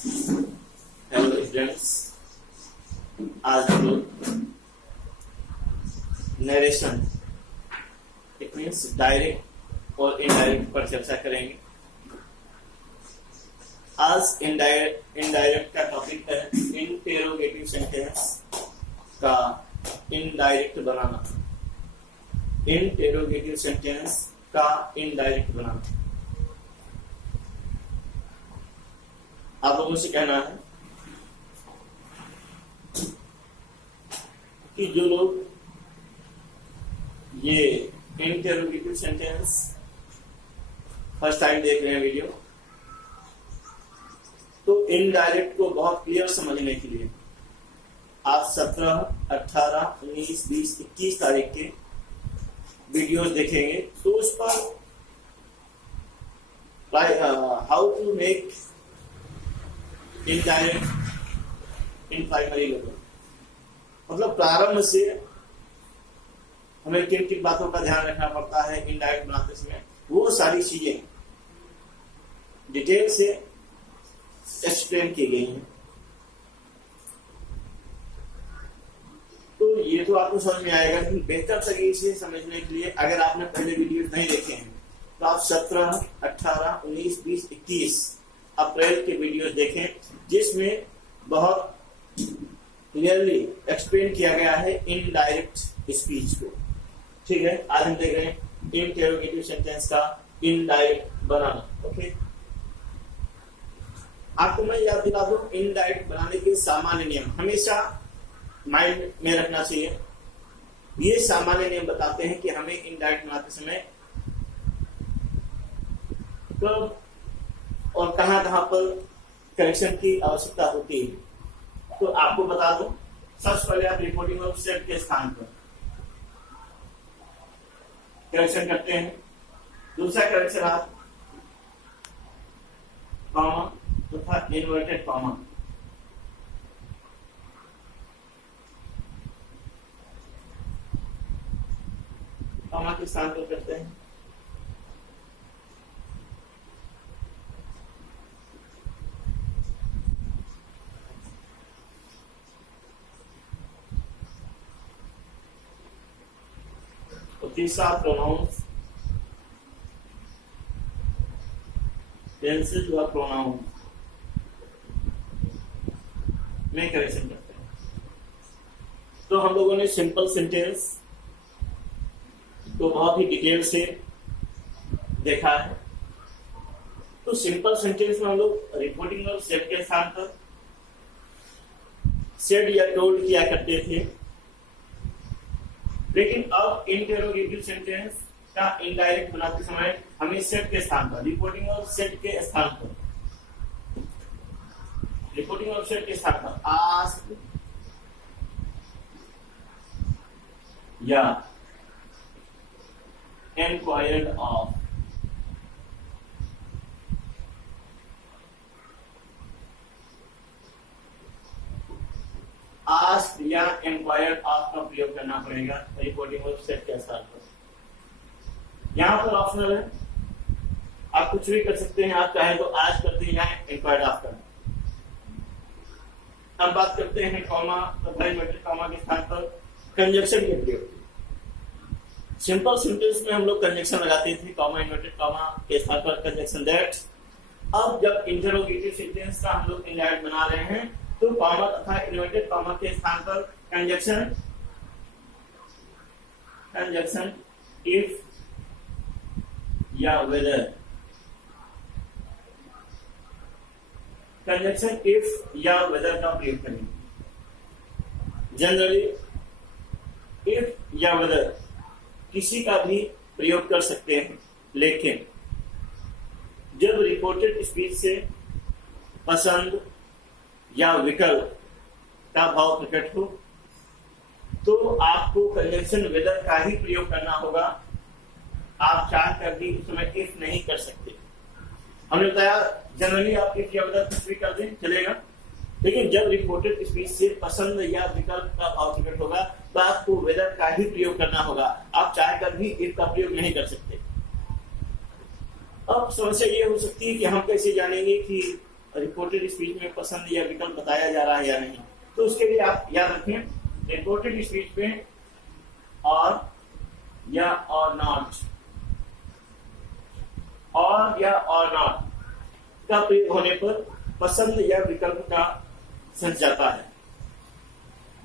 Hello friends, आज हम लोग नरेशन इट मीन्स डायरेक्ट और इनडायरेक्ट पर चर्चा करेंगे। आज इनडायरेक्ट का टॉपिक है इंटेरोगेटिव सेंटेंस का इनडायरेक्ट बनाना। इंटेरोगेटिव सेंटेंस का इनडायरेक्ट बनाना। आप लोगों से कहना है कि जो लोग ये इंटेरोगेटिव सेंटेंस फर्स्ट टाइम देख रहे हैं वीडियो, तो इनडायरेक्ट को बहुत क्लियर समझने के लिए आप 17, 18, 19, 20, 21 तारीख के वीडियोस देखेंगे तो उस पर how to make indirect in primary level, मतलब प्रारंभ से हमें किन किन बातों का ध्यान रखना पड़ता है इनडायरेक्ट बनाते समय, वो सारी चीजें डिटेल से एक्सप्लेन की गई हैं। तो ये तो आपको समझ में आएगा कि बेहतर तरीके से समझने के लिए अगर आपने पहले वीडियो नहीं देखे हैं तो आप 17, 18, 19, 20, 21 अप्रैल के वीडियोस देखें, जिसमें बहुत क्लियरली एक्सप्लेन किया गया है इनडायरेक्ट स्पीच को। ठीक है, आज हम देख रहे हैं इंटेरोगेटिव सेंटेंस का इनडायरेक्ट बनाना। ओके, आपको मैं याद दिला दूं, इनडायरेक्ट बनाने के सामान्य नियम हमेशा माइंड में रखना चाहिए। ये सामान्य नियम बताते हैं कि हमें इनडायरेक्ट बनाते समय कब और कहां पर करेक्शन की आवश्यकता होती है। तो आपको बता दूं, सबसे पहले आप रिपोर्टिंग ऑफ सेट के स्थान पर करेक्शन करते हैं। दूसरा करेक्शन आप कॉमा तथा इन्वर्टेड कॉमा के स्थान पर करते हैं। तीसरा प्रोनाउंस टेंसेज व प्रोनाउन में करेक्शन करते हैं। तो हम लोगों ने सिंपल सेंटेंस तो बहुत ही डिटेल से देखा है। तो सिंपल सेंटेंस में हम लोग रिपोर्टिंग और सेट के स्थान पर सेड या टोल्ड किया करते थे, लेकिन अब इंटेरोगेटिव सेंटेंस का इनडायरेक्ट बनाते समय हमें सेट के स्थान पर रिपोर्टिंग और सेट के स्थान पर रिपोर्टिंग और सेट के स्थान पर आस्क या enquired of, asked या enquired of का प्रयोग करना पड़ेगा रिपोर्टिंग और सेट के स्थान पर। यहां पर ऑप्शनल है, आप कुछ भी कर सकते हैं। आप चाहे तो आज करते हैं या enquired of करना। हम बात करते हैं कॉमा तथा इन्वर्टेड कॉमा के स्थान पर कंजक्शन के प्रयोग। सिंपल सेंटेंस में हम लोग कंजक्शन लगाते थे, कॉमा इन्वर्टेड कॉमा के स्थान पर कंजक्शन दैट। अब जब इंटेरोगेटिव सेंटेंस का हम लोग इनडायरेक्ट बना रहे हैं तो कॉमा तथा इन्वर्टेड कॉमा के स्थान पर कंजक्शन इफ या वेदर, कंजक्शन इफ या वेदर का प्रयोग करेंगे। जनरली इफ या वेदर किसी का भी प्रयोग कर सकते हैं, लेकिन जब रिपोर्टेड स्पीच से पसंद या विकल्प का भाव प्रकट हो तो आपको कंजक्शन वेदर का ही प्रयोग करना होगा। आप चाह कर भी उस समय इफ नहीं कर सकते। हमने बताया जनरली आप इफ या वेदर कुछ भी कर दें चलेगा, लेकिन जब रिपोर्टेड स्पीच से पसंद या विकल्प का भाव प्रकट होगा तो आपको वेदर का ही प्रयोग करना होगा। आप चाहकर भी इफ का प्रयोग नहीं कर सकते। अब समस्या ये हो सकती है कि हम कैसे जानेंगे कि रिपोर्टेड स्पीच में पसंद या विकल्प बताया जा रहा है या नहीं। तो उसके लिए आप याद रखें, रिपोर्टेड स्पीच में और या और नॉट, और या और नॉट का प्रयोग होने पर पसंद या विकल्प का संच जाता है।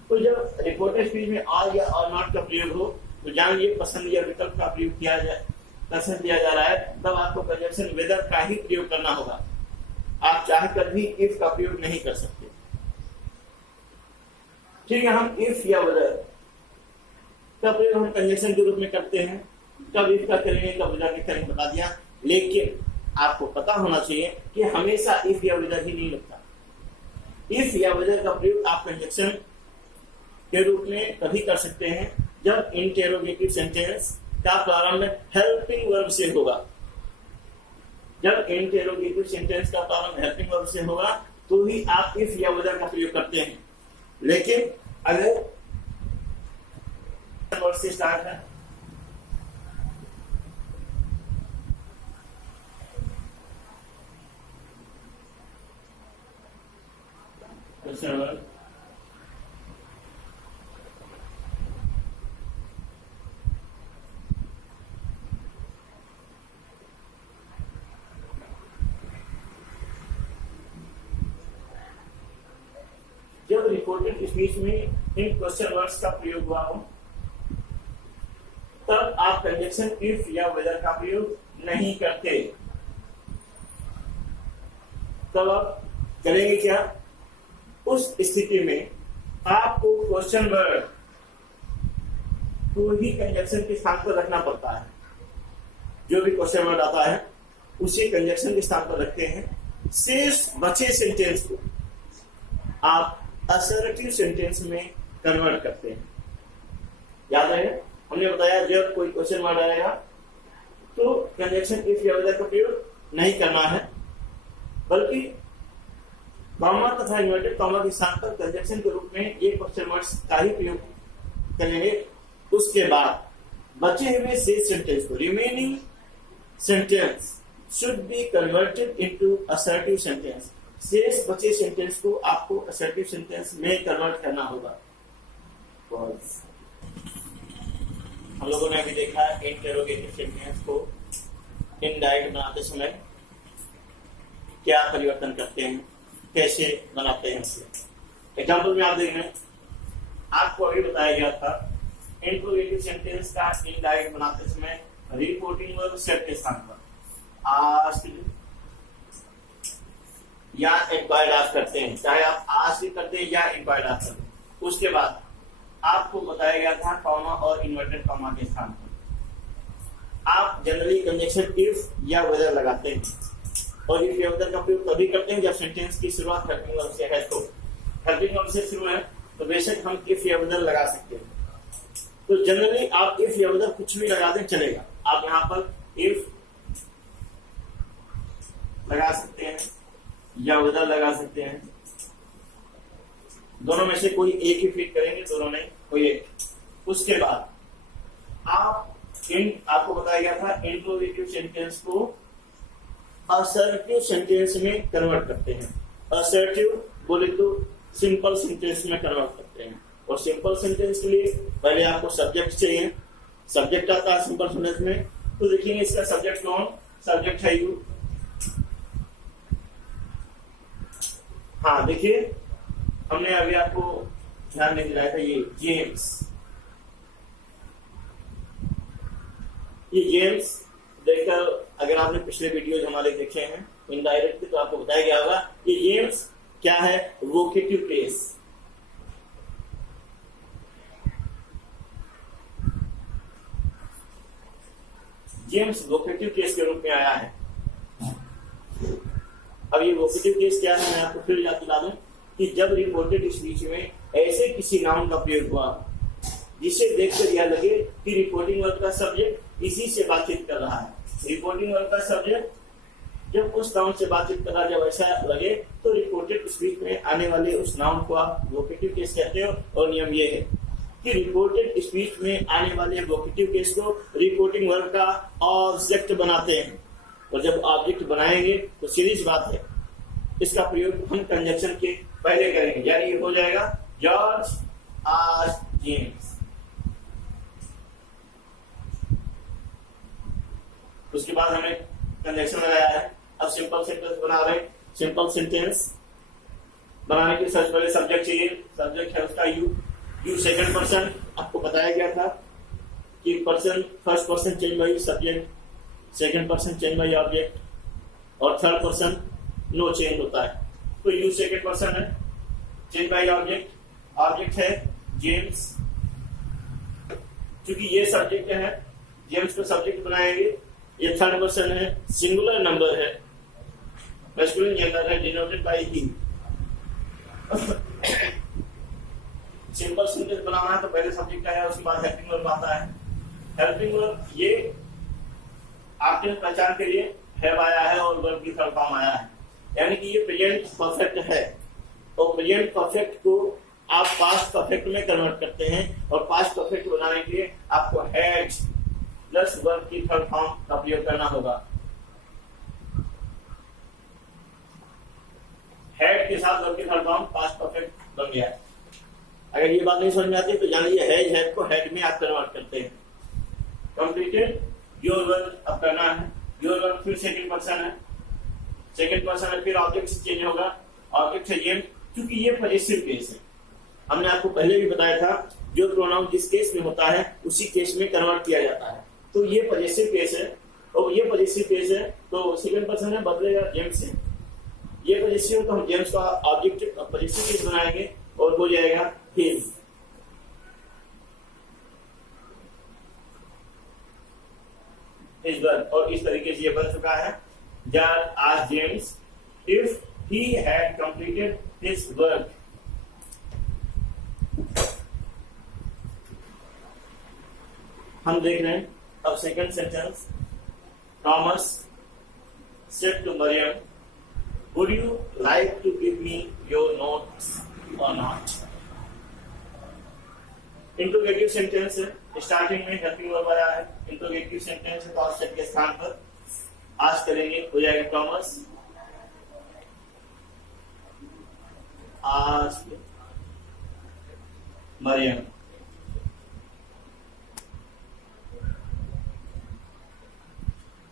तो जब रिपोर्टेड स्पीच में और या और नॉट का प्रयोग हो तो जान लीजिए पसंद या विकल्प का प्रयोग किया जाए, पसंद दिया जा रहा है, तब आपको कंजंक्शन वेदर का ही प्रयोग करना होगा। आप चाहे कर भी इफ का प्रयोग नहीं कर सकते। ठीक है, हम इफ या वेदर का प्रयोग हम कंजंक्शन के रूप में करते हैं। कब इफ का करेंगे, कब वेदर का करेंगे बता दिया, लेकिन आपको पता होना चाहिए कि हमेशा इफ या वेदर ही नहीं लगता। इफ या वेदर का प्रयोग आप कंजंक्शन के रूप में कभी कर सकते हैं जब इंटेरोगेटिव सेंटेंस का प्रारंभ हेल्पिंग वर्ब से होगा। जब इंटेरोगेटिव सेंटेंस का प्रारंभ हेल्पिंग वर्ब से होगा तो ही आप इफ या वेदर का प्रयोग करते हैं। लेकिन अगर वर्ब से स्टार्ट है, जब रिपोर्टेड स्पीच में इन क्वेश्चन वर्ड्स का प्रयोग हुआ हो तब आप कंजंक्शन इफ या वेदर का प्रयोग नहीं करते। तब आप करेंगे क्या? उस स्थिति में आपको क्वेश्चन वर्ड को ही कंजंक्शन के स्थान पर रखना पड़ता है। जो भी क्वेश्चन वर्ड आता है उसी कंजंक्शन के स्थान पर रखते हैं। शेष बचे सेंटेंस को आप असर्टिव सेंटेंस में कन्वर्ट करते हैं। याद रहे, हमने बताया जब कोई क्वेश्चन वर्ड आएगा तो कंजंक्शन इफ या वेदर का प्रयोग नहीं करना है, बल्कि कॉमा तथा इन्वर्टेड कॉमा के स्थान पर कंजंक्शन के रूप में ये क्वेश्चन वर्ड्स का ही प्रयोग करेंगे। उसके बाद बचे हुए शेष सेंटेंस को, remaining sentence should be converted into assertive sentence. शेष बचे सेंटेंस को आपको असर्टिव सेंटेंस में कन्वर्ट करना होगा। हम लोगों ने अभी देखा इंटेरोगेटिव सेंटेंस को इनडायरेक्ट बनाते समय क्या परिवर्तन करते हैं, कैसे बनाते हैं। एग्जाम्पल में आप देख रहे हैं, आपको अभी बताया गया था इंट्रोगेटिव सेंटेंस का इनडायरेक्ट बनाते समय रिपोर्टिंग वर्ब सेट के स्थान पर आस्क्ड या इंक्वायर्ड आप करते हैं, चाहे आप आस्क करते हैं या इंक्वायर्ड आप करते हैं। उसके बाद आपको बताया गया था कॉमा और इन्वर्टेड कॉमा के स्थान पर आप जनरली कंजंक्शन इफ या वेदर लगाते हैं, और इफ या वेदर का प्रयोग तभी करते हैं जब सेंटेंस की शुरुआत हेल्पिंग वर्ब से है। तो हेल्पिंग वर्ब से शुरू है तो बेशक हम इफ या वेदर लगा सकते हैं। तो जनरली आप इफ या वेदर कुछ भी लगा दें चलेगा। आप यहाँ पर इफ लगा सकते हैं या वेदर लगा सकते हैं, दोनों में से कोई एक ही फिट करेंगे, दोनों नहीं कोई एक। उसके बाद आपको बताया गया था इंट्रोगेटिव सेंटेंस को असर्टिव सेंटेंस में कन्वर्ट करते हैं। असर्टिव बोले तो सिंपल सेंटेंस में कन्वर्ट करते हैं, और सिंपल सेंटेंस के लिए पहले आपको सब्जेक्ट चाहिए। सब्जेक्ट आता है सिंपल सेंटेंस में, तो देखिए इसका सब्जेक्ट कौन, सब्जेक्ट है यू। हाँ देखिए, हमने अभी आपको ध्यान नहीं दिलाया था, ये जेम्स, ये जेम्स देखकर अगर आपने पिछले वीडियो हमारे देखे हैं इनडायरेक्टली तो आपको बताया गया होगा ये जेम्स क्या है, vocative case. James vocative case के रूप में आया है। अब ये वोकेटिव केस क्या है, मैं आपको फिर याद दिला दूं कि जब रिपोर्टेड स्पीच में ऐसे किसी नाउन का प्रयोग हुआ जिसे देखकर यह लगे कि रिपोर्टिंग वर्ब का सब्जेक्ट इसी से बातचीत कर रहा है। रिपोर्टिंग वर्ब का सब्जेक्ट जब उस नाउन से बातचीत कर रहा, जब ऐसा लगे तो रिपोर्टेड स्पीच में आने वाले उस नाउन को आप वोकेटिव केस कहते हो। और नियम ये है कि रिपोर्टेड स्पीच में आने वाले वोकेटिव केस को रिपोर्टिंग वर्ब का ऑब्जेक्ट बनाते हैं, और जब ऑब्जेक्ट बनाएंगे तो सीधी सी बात है इसका प्रयोग हम कंजक्शन के पहले करेंगे, यानी ये हो जाएगा जॉर्ज आस्क्ड जेम्स। उसके बाद हमने कंजक्शन लगाया है, अब सिंपल सेंटेंस बना रहे हैं। सिंपल सेंटेंस बनाने के लिए सबसे पहले सब्जेक्ट चाहिए, सब्जेक्ट है उसका यू सेकंड पर्सन। आपको बताया गया था कि person first person change by subject, second person change by object और थर्ड पर्सन नो चेंज होता है। तो यू सेकंड पर्सन है, चेंज बाय ऑब्जेक्ट, ऑब्जेक्ट है जेम्स। क्योंकि ये सब्जेक्ट है, जेम्स को सब्जेक्ट बनाएंगे। ये थर्ड पर्सन है, सिंगुलर नंबर है, मैस्कुलिन जेंडर है, denoted by he. Simple sentence बनाना है तो पहले सब्जेक्ट आया, उसके बाद हेल्पिंग वर्ब आता है। हेल्पिंग वर्ब ये आपके पहचान के लिए हैव आया है और वर्ब की थर्ड फॉर्म आया है, यानी कि ये प्रेजेंट परफेक्ट है। और प्रेजेंट परफेक्ट को आप पास्ट परफेक्ट में कन्वर्ट करते हैं, और पास्ट परफेक्ट बनाने के लिए आपको हैड प्लस वर्ब की थर्ड फॉर्म का प्रयोग करना होगा। हैड के साथ वर्ब की थर्ड फॉर्म पास्ट परफेक्ट बन गया है। अगर ये बात नहीं समझ में आती तो जानिए हैड को हेड में आप कन्वर्ट करते हैं। कंप्लीटेड योर वर्क अब करना है। योर वर्क फिर सेकंड पर्सन है, सेकंड पर्सन है, फिर ऑब्जेक्ट से चेंज होगा, ऑब्जेक्ट से जेम। क्योंकि ये पॉजिटिव केस है, हमने आपको पहले भी बताया था जो प्रोनाउन जिस केस में होता है उसी केस में कन्वर्ट किया जाता है। तो ये पॉजिटिव केस है, और ये पॉजिटिव केस है तो सेकंड पर्सन है बदलेगा जेम्स से। ये पॉजिटिव तो हम जेम्स का ऑब्जेक्ट पॉजिटिव केस बनाएंगे और हो जाएगा हिज। इस बार और इस तरीके से ये बन चुका है। George asked James if he had completed his work. हम देख रहे हैं अब second sentence. Thomas said to Mariam, would you like to give me your notes और नॉट। इंट्रोगेटिव सेंटेंस है, स्टार्टिंग में हेल्पिंग वर्ब आया है। इंट्रोगेटिव सेंटेंस है तो आप सेट के स्थान पर आस्क करेंगे, हो जाएगा थॉमस आस्क्ड मरियम।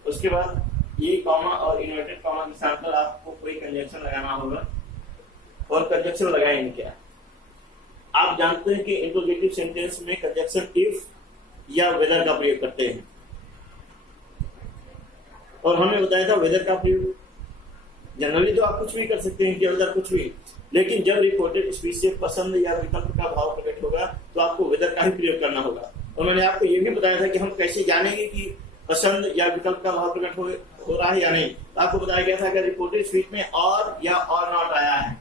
उसके बाद ये कॉमा और इन्वर्टेड कॉमा के स्थान पर आपको कोई कंजक्शन लगाना होगा, और कंजक्शन लगाएंगे क्या। आप जानते हैं कि इंट्रोगेटिव सेंटेंस में कंजक्शन इफ या वेदर का प्रयोग करते हैं, और हमने बताया था वेदर का प्रयोग जनरली तो आप कुछ भी कर सकते हैं, वेदर कुछ भी, लेकिन जब रिपोर्टेड स्पीच से पसंद या विकल्प का भाव प्रकट होगा तो आपको वेदर का ही प्रयोग करना होगा। और मैंने आपको यह भी बताया था कि हम कैसे जानेंगे कि पसंद या विकल्प का भाव प्रकट हो रहा है या नहीं। तो आपको बताया गया था कि रिपोर्टेड स्पीच में और या और नॉट आया है।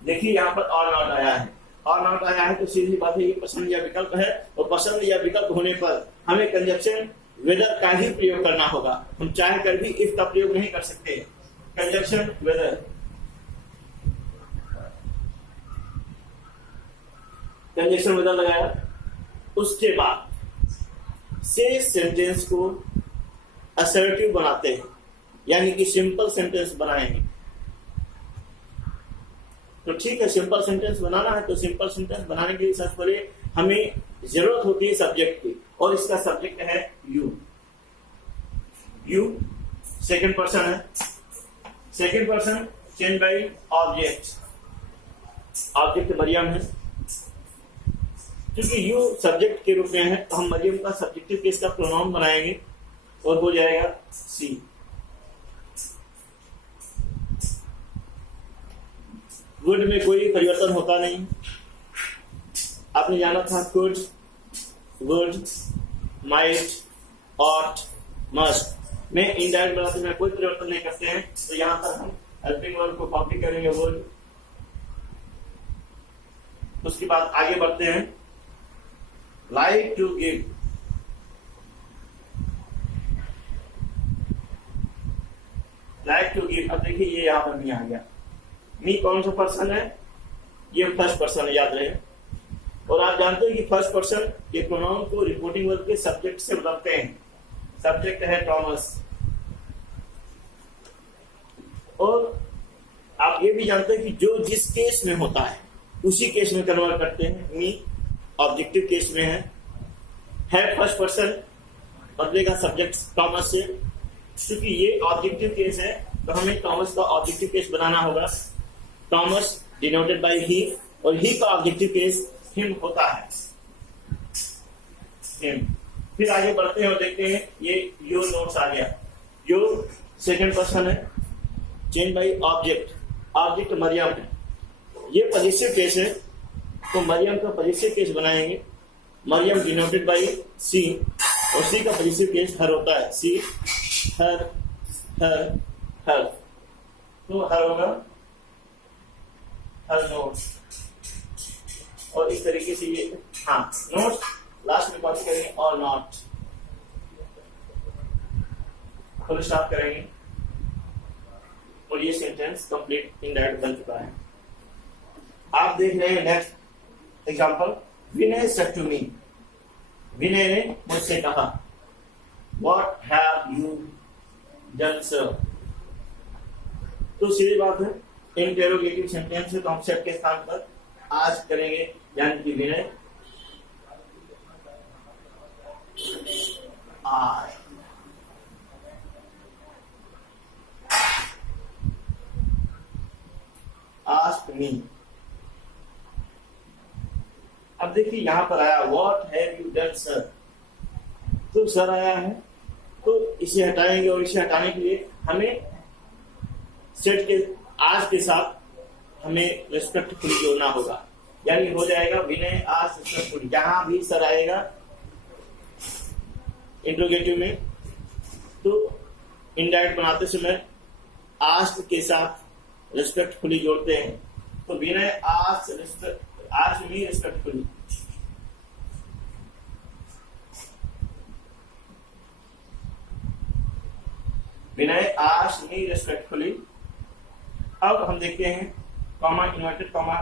देखिए यहाँ पर और नॉट आया है, और नॉट आया है तो सीधी बात है ये पसंद या विकल्प है, और पसंद या विकल्प होने पर हमें कंजक्शन वेदर का ही प्रयोग करना होगा। हम चाह कर भी इफ का प्रयोग नहीं कर सकते। कंजक्शन वेदर, कंजक्शन वेदर लगाया। उसके बाद से सेंटेंस को असर्टिव बनाते हैं, यानी कि सिंपल सेंटेंस बनाएंगे। तो ठीक है, सिंपल सेंटेंस बनाना है तो सिंपल सेंटेंस बनाने के लिए सबसे पहले हमें जरूरत होती है सब्जेक्ट की, और इसका सब्जेक्ट है यू। यू सेकंड पर्सन है, second person change by object, object Mariam है। क्योंकि यू सब्जेक्ट के रूप में है तो हम मरियम का सब्जेक्टिव केस का प्रोनाउन बनाएंगे और हो जाएगा सी। गुड में कोई परिवर्तन होता नहीं, आपने जाना था would, could, might, ought, must में इनडायरेक्ट बनाते में कोई परिवर्तन नहीं करते हैं। तो यहां पर हम हेल्पिंग वर्ब को कॉपी करेंगे वर्ड। उसके बाद आगे बढ़ते हैं। Like to give, like to give. अब देखिए ये यहां पर भी आ गया। मी कौन सा पर्सन है, ये फर्स्ट पर्सन है, याद रहे। और आप जानते हैं कि फर्स्ट पर्सन के प्रोनाउन को रिपोर्टिंग वर्ब के सब्जेक्ट से बदलते हैं। सब्जेक्ट है थॉमस, और आप ये भी जानते हैं कि जो जिस केस में होता है उसी केस में कन्वर्ट करते हैं। मी ऑब्जेक्टिव केस में है फर्स्ट पर्सन बदलेगा सब्जेक्ट कॉमर्स से, क्योंकि ये ऑब्जेक्टिव केस है तो हमें कॉमर्स का ऑब्जेक्टिव केस बनाना होगा। कॉमर्स डिनोटेड बाय ही, और ही का ऑब्जेक्टिव केस हिम होता है, हिम। फिर आगे बढ़ते हैं और देखते हैं ये योर नोट्स आ गया। योर सेकंड पर्सन है, change by object, object Mariam है, ये पॉजिटिव केस है तो मरियम का पॉजिटिव केस बनाएंगे। मरियम डिनोटेड बाय सी, और सी का पॉजिटिव केस हर होता है, सी हर हर हर, तो हर होगा हर नोट्स। और इस तरीके से ये हाँ नोट्स लास्ट में कौन सी करेंगे, और नॉट, फुल स्टॉप करेंगे और ये सेंटेंस कंप्लीट इनडायरेक्ट बन चुका है। आप देख रहे हैं next example, Vinay said to me, Vinay ने मुझसे कहा, what have you done sir. तो सीधी बात है, इंटेरोगेटिव सेंटेंस है तो हम सेड के स्थान पर आज करेंगे, यानी कि विनय आज asked me। अब देखिए यहां पर आया what have you done sir, तो सर आया है तो इसे हटाएंगे, और इसे हटाने के लिए हमें सेट के आज के साथ हमें रेस्पेक्टफुली जोड़ना होगा, यानी हो जाएगा विनय आज रेस्पेक्टफुली। जहां भी सर आएगा इंट्रोगेटिव में तो इनडायरेक्ट बनाते समय आस्क के साथ रेस्पेक्टफुली जोड़ते हैं, तो विनय आज मी रेस्पेक्टफुली। विनय आज मी रेस्पेक्टफुली। अब हम देखते हैं कॉमा, इन्वर्टेड कॉमा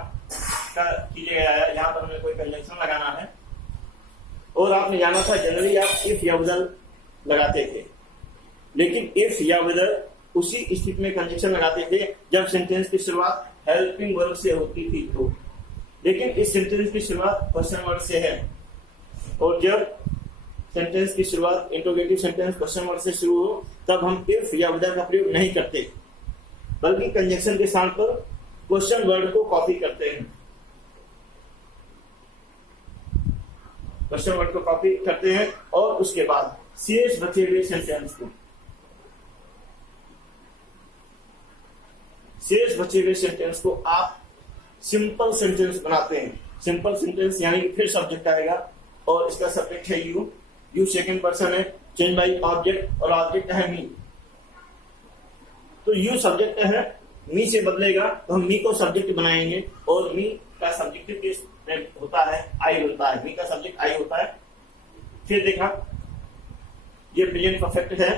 का की जगह आया, यहाँ पर हमें कोई कंजंक्शन लगाना है, और आपने जाना था जनरली आप इफ या विदर लगाते थे, लेकिन इफ या विदर उसी स्थिति में कंजंक्शन लगाते थे जब सेंटेंस की शुरुआत हेल्पिंग वर्ब से होती थी तो, लेकिन इस सेंटेंस की शुरुआत क्वेश्चन वर्ड से है, और जब सेंटेंस की शुरुआत इंट्रोगेटिव सेंटेंस क्वेश्चन वर्ड से शुरू हो तब हम इफ या विदर का प्रयोग नहीं करते, बल्कि कंजंक्शन के स्थान पर क्वेश्चन वर्ड को कॉपी करते हैं, क्वेश्चन वर्ड को कॉपी करते हैं, और उसके बाद शेष बचे हुए सेंटेंस को, शेष बचे हुए सेंटेंस को आप सिंपल सेंटेंस बनाते हैं। सिंपल सेंटेंस यानी कि फिर सब्जेक्ट आएगा और इसका सब्जेक्ट है यू, यू सेकंड पर्सन है, चेंज बाय ऑब्जेक्ट, और ऑब्जेक्ट है मी। तो यू सब्जेक्ट है, मी से बदलेगा तो हम मी को सब्जेक्ट बनाएंगे, और मी का सब्जेक्टिव केस होता है आई होता है, मी का सब्जेक्ट आई होता है। फिर देखा ये प्रेजेंट परफेक्ट है,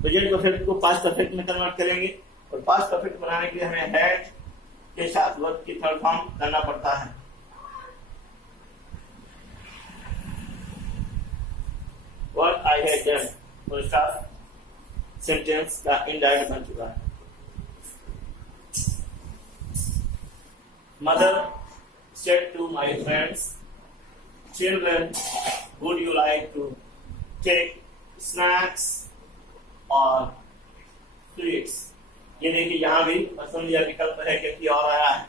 प्रेजेंट परफेक्ट को पास्ट परफेक्ट में कन्वर्ट करेंगे, और पास्ट परफेक्ट बनाने के लिए हमें हैड के साथ वर्ब की थर्ड फॉर्म करना पड़ता है। व्हाट आई हैड डन, तो इसका सेंटेंस का इनडायरेक्ट बन चुका है। Mother said to my friends, children, would you like to take snacks or sweets? ये देखिए यहाँ भी पसंद या विकल्प है कि और आया है।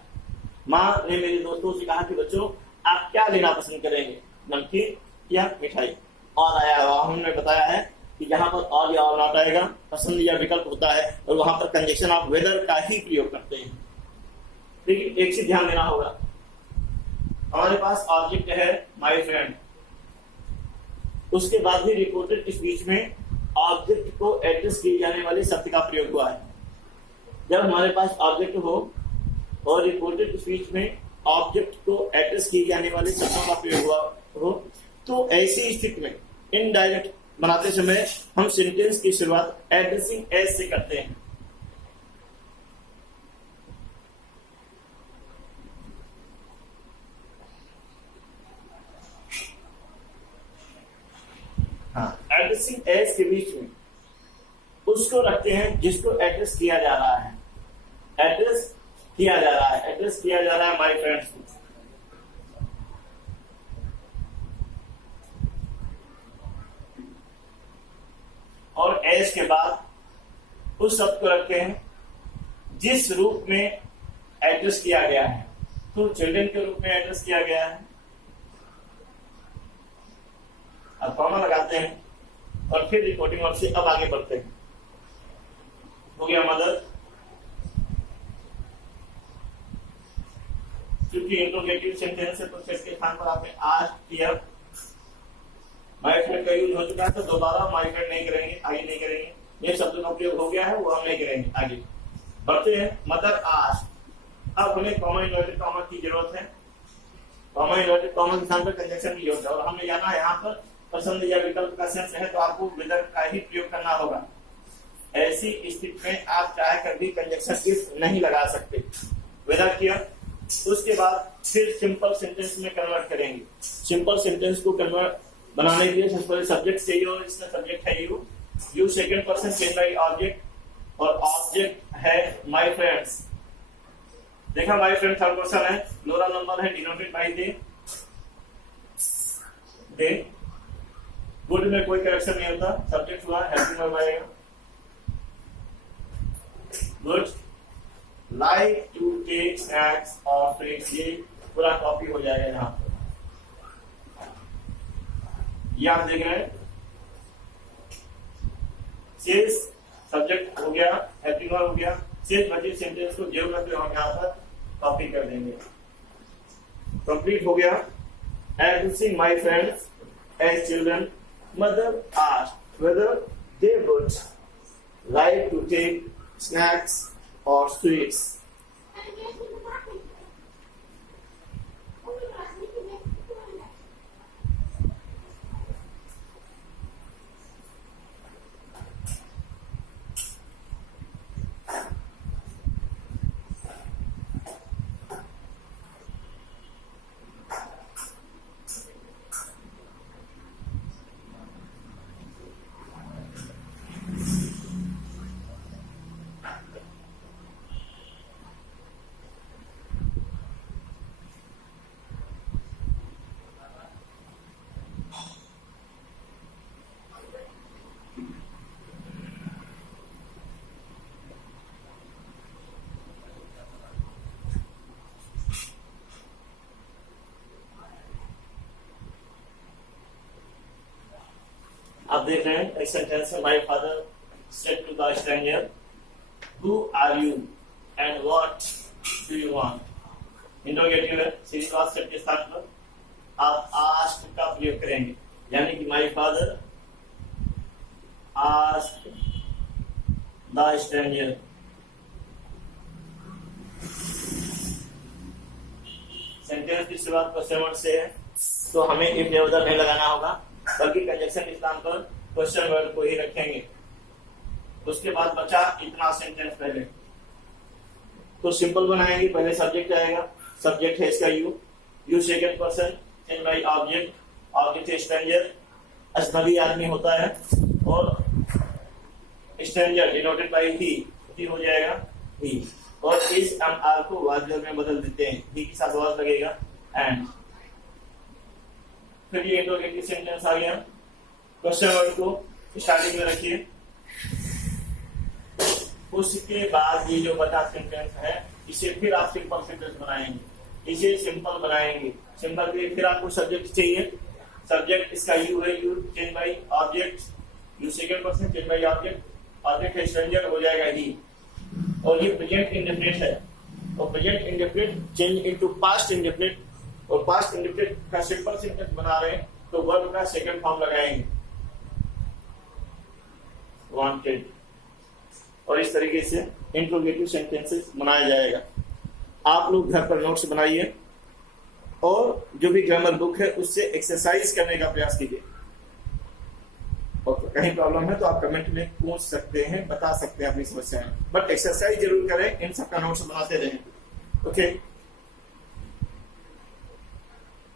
माँ ने मेरे दोस्तों से कहा कि बच्चों आप क्या लेना पसंद करेंगे, नमकीन या मिठाई, और आया है। हमने बताया है कि यहाँ पर और या और नॉट आएगा, पसंद या विकल्प होता है, और वहां पर कंजंक्शन आप वेदर का ही प्रयोग करते हैं। लेकिन एक चीज ध्यान देना होगा, हमारे पास ऑब्जेक्ट है माय फ्रेंड, उसके बाद भी रिपोर्टेड स्पीच में ऑब्जेक्ट को एड्रेस किए जाने वाले शब्द का प्रयोग हुआ है। जब हमारे पास ऑब्जेक्ट हो और रिपोर्टेड स्पीच में ऑब्जेक्ट को एड्रेस किए जाने वाले शब्दों का प्रयोग हुआ हो, तो ऐसी स्थिति में इनडायरेक्ट बनाते समय हम सेंटेंस की शुरुआत एड्रेसिंग एज से करते हैं। एड्रेसिंग एज के बीच में उसको रखते हैं जिसको एड्रेस किया जा रहा है। एड्रेस किया जा रहा है, एड्रेस किया जा रहा है माय फ्रेंड्स को। और एज के बाद उस शब्द को रखते हैं जिस रूप में एड्रेस किया गया है। तो चिल्ड्रन के रूप में एड्रेस किया गया है, अब कॉमा लगाते हैं और फिर रिपोर्टिंग वर्ब से अब आगे बढ़ते हैं। हो गया मदर, क्योंकि इंट्रोगेटिव सेंटेंस है तो सेट के स्थान पर आपने आज किया। माय फ्रेंड का यूज हो चुका है तो दोबारा माय फ्रेंड नहीं करेंगे, आगे नहीं करेंगे। ये शब्द का प्रयोग हो गया है वो हम नहीं करेंगे, आगे बढ़ते हैं। मदर आज, अब हमें कॉमा इन्वर्टेड कॉमा की जरूरत है। कॉमा इन्वर्टेड कॉमा के स्थान पर कंजंक्शन की जरूरत है और हमने जाना यहाँ पर पसंद या विकल्प का सेंस है तो आपको विदर का ही प्रयोग करना होगा। ऐसी स्थिति में आप चाहे कर भी कंजंक्शन इफ नहीं लगा सकते। विदर किया, उसके बाद फिर सिंपल सेंटेंस में कन्वर्ट करेंगे। सिंपल सेंटेंस को कन्वर्ट बनाने के लिए सबसे पहले सब्जेक्ट चाहिए और इसका सब्जेक्ट है you. You second person change by object और ऑब्जेक्ट है माय फ्रेंड्स। देखा माय फ्रेंड थर्ड पर्सन है, प्लूरल नंबर है, डिनोटेड बाय दे। गुड में कोई करेक्शन नहीं होता, सब्जेक्ट हुआ हेल्पिंग वर्ब आएगा। Good, like to take snacks और फ्रूट्स, ये पूरा कॉपी हो जाएगा यहाँ पर। ये आप देख रहे हैं, सेज सब्जेक्ट हो गया, हेल्पिंग वर्ब हो गया, सेज बचे सेंटेंस को जरूरत है हम यहाँ पर कॉपी कर देंगे। कंप्लीट हो गया। Addressing my friends as children, mother asked whether they would like to take snacks or sweets. आप देख रहे हैं एक सेंटेंस है, my father said to the stranger, who are you and what do you want. Interrogative है, सीधे set के स्थान पर आप आस्क्ड का प्रयोग करेंगे, यानी कि my father asked the stranger. Sentence की शुरुआत क्वेश्चन वर्ड से है तो हमें इफ या उधर नहीं लगाना होगा, बल्कि कंजंक्शन के स्थान पर क्वेश्चन वर्ड को ही रखेंगे। उसके बाद बचा इतना सेंटेंस पहले तो सिंपल बनाएंगे। पहले सब्जेक्ट आएगा, सब्जेक्ट है इसका you, you second person change by object, object है स्ट्रेंजर, अजनबी आदमी होता है, और स्ट्रेंजर डिनोटेड बाय ही हो जाएगा ही, और इस एम आर को वाज में बदल देते हैं, ही के साथ वाज लगेगा एंड। फिर ये इंट्रोगेटिव सेंटेंस आ गया। क्वेश्चन वर्ड को स्टार्टिंग में रखिए, उसके बाद ये जो बचा सेंटेंस है इसे फिर आप सिंपल सेंटेंस बनाएंगे। इसे सिंपल बनाएंगे, सिंपल के लिए फिर आपको सब्जेक्ट चाहिए। सब्जेक्ट इसका यू है, you change by object, you second person change by object, object है स्ट्रेंजर हो जाएगा ही, और ये प्रेजेंट इंडेफिनिट है और present indefinite change into past indefinite, और पास्ट इंडेफिनिट का सिंपल सेंटेंस बना रहे हैं तो वर्ब का सेकंड फॉर्म लगाएंगे, वांटेड, और इस तरीके से इंट्रोगेटिव सेंटेंसेस बनाया जाएगा। आप लोग घर पर नोट्स बनाइए और जो भी ग्रामर बुक है उससे एक्सरसाइज करने का प्रयास कीजिए, और कहीं प्रॉब्लम है तो आप कमेंट में पूछ सकते हैं, बता सकते हैं अपनी समस्याएं, बट एक्सरसाइज जरूर करें, इन सबका नोट्स बनाते रहें। ओके।